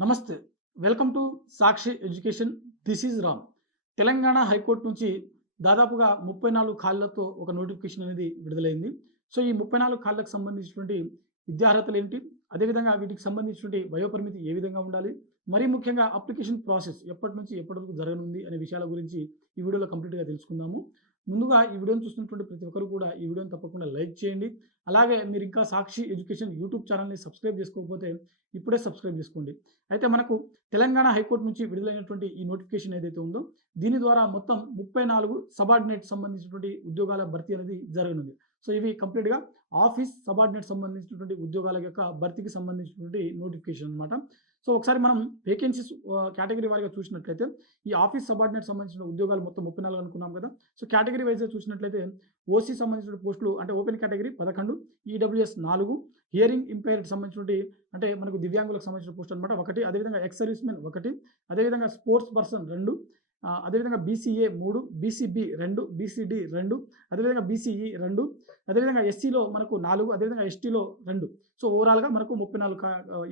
నమస్తే. Welcome to Sakshi education. This is Ram. Telangana high court నుంచి దాదాపుగా 34 ఖాళీలతో ఒక నోటిఫికేషన్ అనేది విడుదలైంది. సో, ఈ 34 ఖాళీలకు సంబంధించినటువంటి విద్యార్హతలేంటి? అదేవిధంగా వీటికి సంబంధించినటువంటి వయోపరిమితి ఏ విధంగా ఉండాలి? మరీ ముఖ్యంగా అప్లికేషన్ ప్రాసెస్ ఎప్పటి నుంచి ఎప్పటి వరకు జరగనుంది అనే విషయాల గురించి ఈ వీడియోలో కంప్లీట్‌గా తెలుసుకుందాము. ముందుగా ఈ వీడియోని చూస్తున్నటువంటి ప్రతి ఒక్కరు కూడా ఈ వీడియోని తప్పకుండా లైక్ చేయండి. అలాగే మీరింకా సాక్షి ఎడ్యుకేషన్ యూట్యూబ్ ఛానెల్‌ని సబ్స్క్రైబ్ చేసుకోకపోతే ఇప్పుడే సబ్స్క్రైబ్ చేసుకోండి. అయితే మనకు తెలంగాణ హైకోర్టు నుంచి విడుదలైనటువంటి ఈ నోటిఫికేషన్ ఏదైతే ఉందో, దీని ద్వారా మొత్తం 34 సబార్డినేట్ సంబంధించినటువంటి ఉద్యోగాల భర్తీ అనేది జరగనుంది. సో, ఇవి కంప్లీట్‌గా ఆఫీస్ సబార్డినేట్ సంబంధించినటువంటి ఉద్యోగాల యొక్క భర్తీకి సంబంధించినటువంటి నోటిఫికేషన్ అన్నమాట. సో, ఒకసారి మనం వేకెన్సీస్ కేటగరీ వారీగా చూసినట్లయితే, ఈ ఆఫీస్ సబార్డినేట్ సంబంధించిన ఉద్యోగాలు మొత్తం 34 అనుకున్నాం కదా! సో, కేటగరీ వైస్‌గా చూసినట్లయితే ఓసీ సంబంధించిన పోస్టులు అంటే open category 11, EWS 4, hearing impaired సంబంధించినటువంటి అంటే మనకు దివ్యాంగులకు సంబంధించిన పోస్ట్ అనమాట 1, అదేవిధంగా ఎక్స్ సర్వీస్‌మెన్ 1, అదేవిధంగా స్పోర్ట్స్ పర్సన్ 2, అదేవిధంగా బీసీఏ 3, బీసీబీ 2, బీసీడీ 2, అదేవిధంగా బీసీఈ 2, అదేవిధంగా ఎస్సీలో మనకు 4, అదేవిధంగా ఎస్టీలో 2. సో, ఓవరాల్‌గా మనకు 34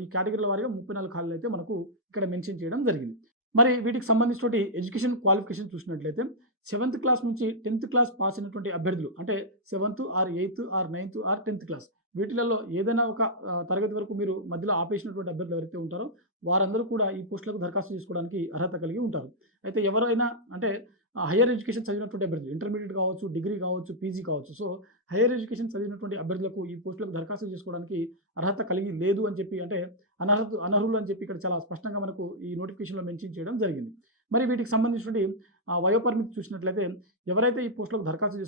ఈ కేటగిరీల వారీగా 34 ఖాళీలైతే మనకు ఇక్కడ మెన్షన్ చేయడం జరిగింది. మరి వీటికి సంబంధించినటువంటి ఎడ్యుకేషన్ క్వాలిఫికేషన్ చూసినట్లయితే 7థ్ క్లాస్ నుంచి 10థ్ క్లాస్ పాస్ అయినటువంటి అభ్యర్థులు అంటే 7థ్ ఆర్ 8థ్ ఆర్ 9థ్ ఆర్ 10థ్ క్లాస్ వీటిలలో ఏదైనా ఒక తరగతి వరకు మీరు మధ్యలో ఆపేసినటువంటి అభ్యర్థులు ఎవరైతే ఉంటారో వారందరూ కూడా ఈ పోస్టులకు దరఖాస్తు చేసుకోవడానికి అర్హత కలిగి ఉంటారు. అయితే ఎవరైనా అంటే హైయర్ ఎడ్యుకేషన్ చదివినటువంటి అభ్యర్థులు ఇంటర్మీడియేట్ కావచ్చు, డిగ్రీ కావచ్చు, పీజీ కావచ్చు. సో, హైయర్ ఎడ్యుకేషన్ చదివినటువంటి అభ్యర్థులకు ఈ పోస్టులకు దరఖాస్తు చేసుకోవడానికి అర్హత కలిగి లేదు అని చెప్పి అంటే అనర్హులు అని చెప్పి ఇక్కడ చాలా స్పష్టంగా మనకు ఈ నోటిఫికేషన్‌లో మెన్షన్ చేయడం జరిగింది. మరి వీటికి సంబంధించినటువంటి వయోపరిమితి చూసినట్లయితే ఎవరైతే ఈ పోస్టులకు దరఖాస్తు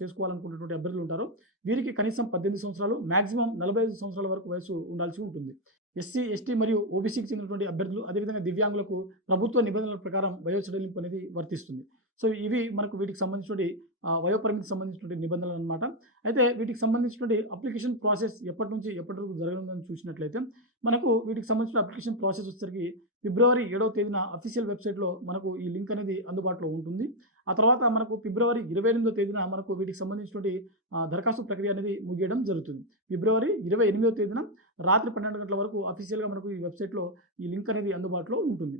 చేసుకోవాలనుకున్నటువంటి అభ్యర్థులు ఉంటారో వీరికి కనీసం 18 సంవత్సరాలు, మాక్సిమం 45 సంవత్సరాల వరకు వయస్సు ఉండాల్సి ఉంటుంది. ఎస్సీ, ఎస్టీ మరియు ఓబీసీకి చెందినటువంటి అభ్యర్థులు, అదేవిధంగా దివ్యాంగులకు ప్రభుత్వ నిబంధనల ప్రకారం వయో సడలింపు అనేది వర్తిస్తుంది. సో, ఇవి మనకు వీటికి సంబంధించినటువంటి వయోపరిమితికి సంబంధించినటువంటి నిబంధనలనమాట. అయితే వీటికి సంబంధించినటువంటి అప్లికేషన్ ప్రాసెస్ ఎప్పటి నుంచి ఎప్పటి వరకు జరగనుందని చూసినట్లయితే, మనకు వీటికి సంబంధించిన అప్లికేషన్ ప్రాసెస్ వచ్చేసరికి ఫిబ్రవరి 7వ తేదీన అఫీషియల్ వెబ్‌సైట్‌లో మనకు ఈ లింక్ అనేది అందుబాటులో ఉంటుంది. ఆ తర్వాత మనకు ఫిబ్రవరి 28వ తేదీన మనకు వీటికి సంబంధించినటువంటి దరఖాస్తు ప్రక్రియ అనేది ముగియడం జరుగుతుంది. ఫిబ్రవరి 28వ తేదీన రాత్రి 12 గంటల వరకు అఫీషియల్‌గా మనకు ఈ వెబ్‌సైట్‌లో ఈ లింక్ అనేది అందుబాటులో ఉంటుంది.